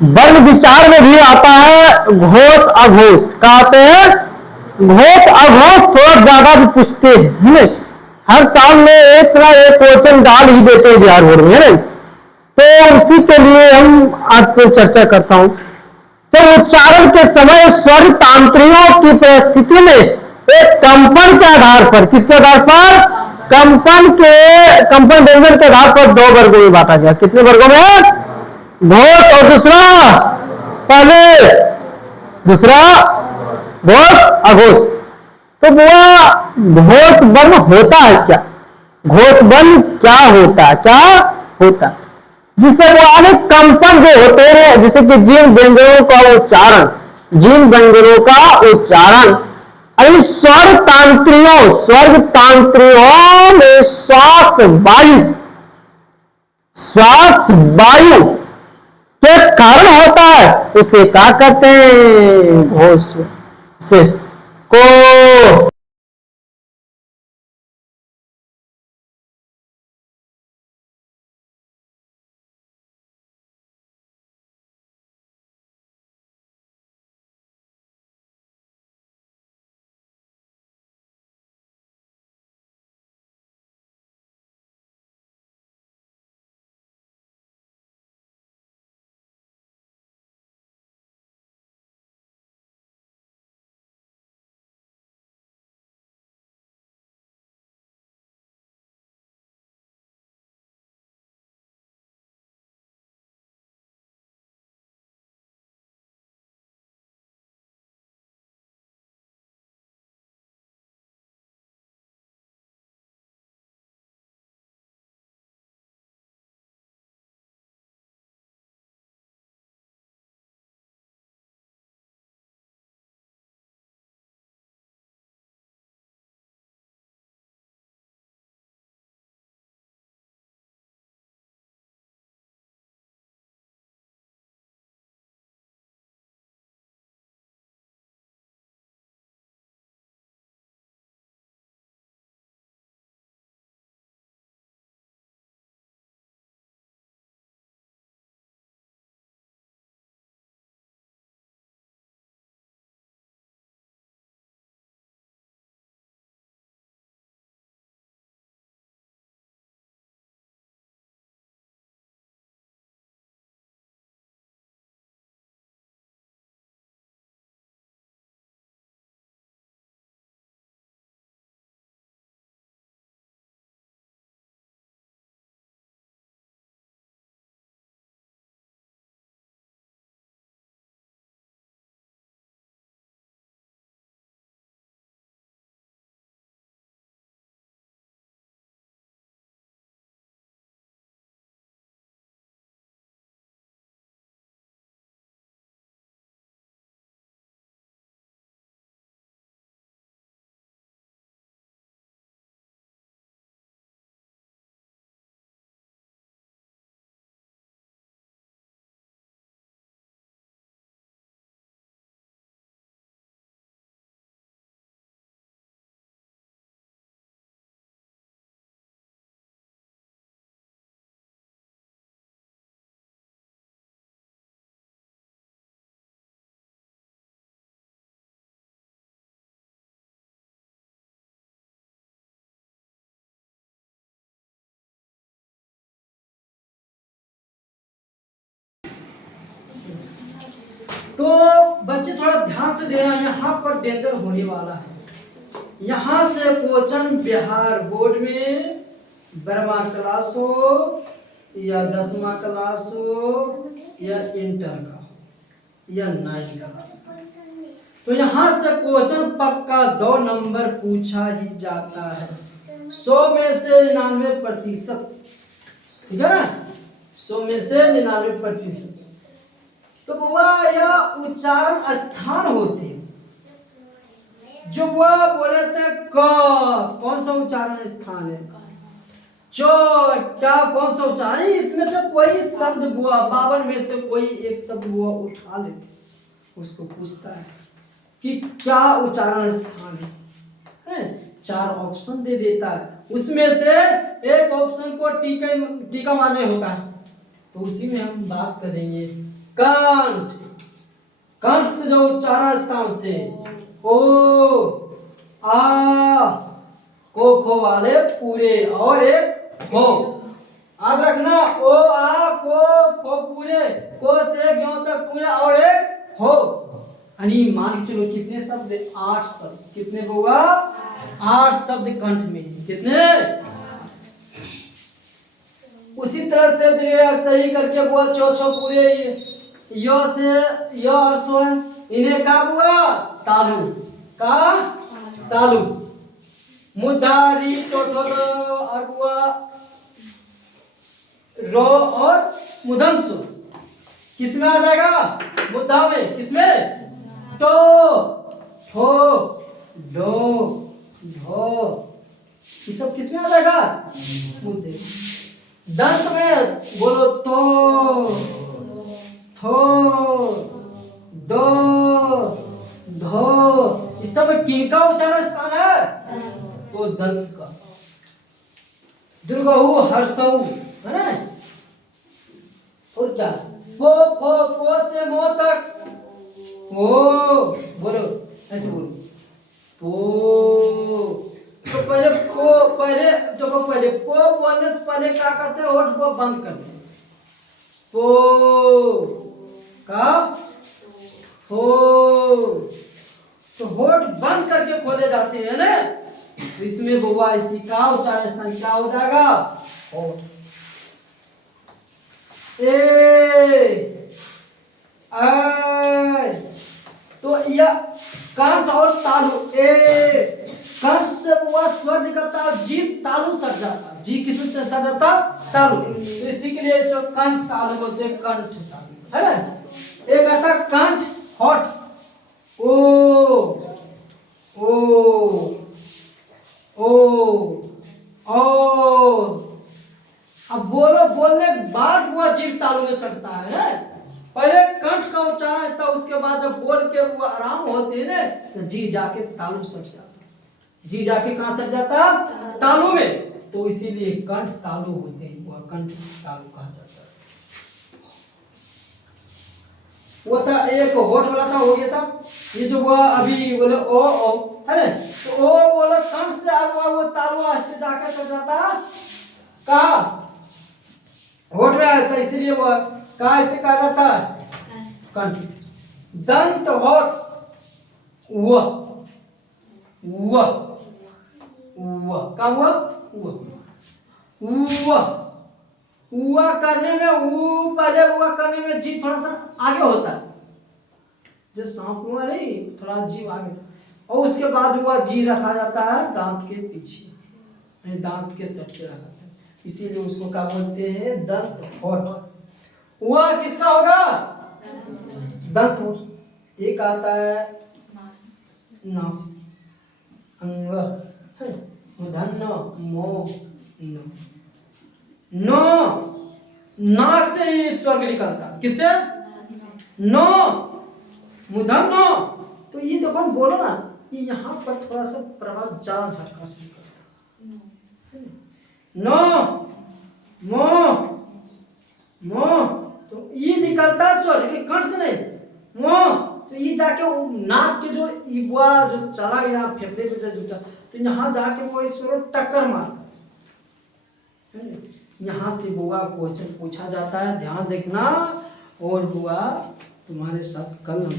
वर्ण विचार में भी आता है घोष अघोष का आते हैं। घोष अघोष थोड़ा ज्यादा भी पूछते हैं, हर साल में एक ना एक क्वेश्चन डाल ही देते हैं बिहार बोर्ड में, है ना। तो उसी के लिए हम आज पे चर्चा करता हूं। तो उच्चारण के समय स्वर तांत्रियों की परिस्थिति में एक कंपन के आधार पर, किसके आधार पर, कंपन व्यंजन के आधार पर दो वर्गों में बांटा गया। कितने वर्गों में, घोष और दूसरा, पहले दूसरा घोष अघोष। तो वो घोष वर्ण होता है क्या, घोष वर्ण क्या होता है, क्या होता है, जिससे वो अनेक कंपन जो होते हैं, जैसे कि जिन व्यंजनों का उच्चारण, जिन व्यंजनों का उच्चारण स्वर तांत्रियों में श्वास वायु के कारण होता है, उसे क्या कहते हैं, घोष से को। तो बच्चे थोड़ा ध्यान से देना, यहाँ पर डेंजर होने वाला है। यहाँ से क्वेश्चन बिहार बोर्ड में 12वां क्लास हो या 10वां क्लास हो या इंटर का हो या 9th क्लास का, तो यहाँ से क्वेश्चन पक्का 2 नंबर पूछा ही जाता है। 100 में से 99%, ठीक है ना, 100 में से 99%। तो वह यह उच्चारण स्थान होते हैं जो वह बोले थे कौन सा उच्चारण स्थान है, क्या कौन सा उच्चारण, इसमें से कोई शब्द हुआ 52 में से कोई एक शब्द हुआ उठा लेते, उसको पूछता है कि क्या उच्चारण स्थान है, 4 ऑप्शन दे देता है, उसमें से एक ऑप्शन को टीका मारने होगा। तो उसी में हम बात करेंगे कंठ, कंठ से जो उच्चारण स्थान होते हैं, ओ आ, को वाले पूरे, और एक हो, याद रखना, ओ आ को पूरे, को से क्यों तक पूरे, और एक हो। यानी मान के चलो कितने शब्द, 8 शब्द, कितने होगा, 8 शब्द कंठ में, कितने। उसी तरह से दीर्घ सही करके बोल, छो छो पूरे, यो से यो और सो, इन्हें का हुआ, तालु, का तालु। मुद्दारी टोटोलो और हुआ रो और मुदंसु, किसमें आ जाएगा, मुद्दा में, किसमें, टो, ठो, डो, ढो, ये सब किसमें आ जाएगा, मुद्दे। दंत में बोलो तो, थो, दो, धो, इस सब में किनका उच्चारण स्थान है, तो दंत का। दुर्गहु हर्षौ, है ना, और क्या, पो से मो तक, ओ बोलो, ऐसे बोलो, पो, तो पहले पो बोलने से पहले क्या करते हैं, होठ को बंद करते हैं, पो का हो, तो होठ बंद करके खोले जाते हैं ना, तो इसमें बुआ इसी का उच्चारण स्थान क्या हो जाएगा, होठ। ए आई, तो यह कंठ और तालु, ए कंठ से हुआ स्वर निकलता है, जी तालु सट जाता, जी किसमें सट जाता, तालु, तो इसी के लिए इसको कंठ तालु बोलते हैं, कंठ तालु, है ना। एक आता कंठ होठ, ओ अब बोलो, बोलने के बाद हुआ जीभ तालु में सटता है, पहले कंठ का उच्चारण था, उसके बाद जब बोल के वो आराम होते हैं ना, तो जी जाके तालु सट जाता, जी जाके कहां सट जाता, तालु में, तो इसीलिए कंठ तालु होते हैं, वह कंठ तालु कहा जाता है। वो था एक होठ वाला था, हो गया था, ये जो हुआ अभी बोले ओ है ना, तो ओ बोलो कंठ से आगे वो तालु आस्ते जाके सट जाता, कहा होठ में आता, इसीलिए वो कहा इसे कहा जाता है, कंठ। दंत होठ, व क्या हुआ, हुआ करने में, ऊ पहले हुआ करने में जी थोड़ा सा आगे होता है, जो सांप हुआ नहीं, थोड़ा जीव आगे, और उसके बाद हुआ जी रखा जाता है दांत के पीछे, दांत के सट के रखा जाता है, इसीलिए उसको क्या बोलते हैं, दंत होठ। हुआ किसका होगा, दंत होठ। एक आता है नासिक, अंग, मूर्धन्य, मो, नो, नाक से ही स्वर निकलता, किससे, नो, मूर्धन्य, तो ये देखो हम बोलो ना, ये यहाँ पर थोड़ा सा प्रभाव जान झटका से निकलता, नो, मो, तो ये निकलता स्वर, लेकिन कंठ से नहीं, मो, तो ये जाके नाक के जो इबुआ जो चला गया फेफड़े पे जो जुटा, तो यहाँ जाके वो स्वर टक्कर मारता, यहाँ से बुआ क्वेश्चन पूछा जाता है, ध्यान देखना, और बुआ तुम्हारे साथ कल हम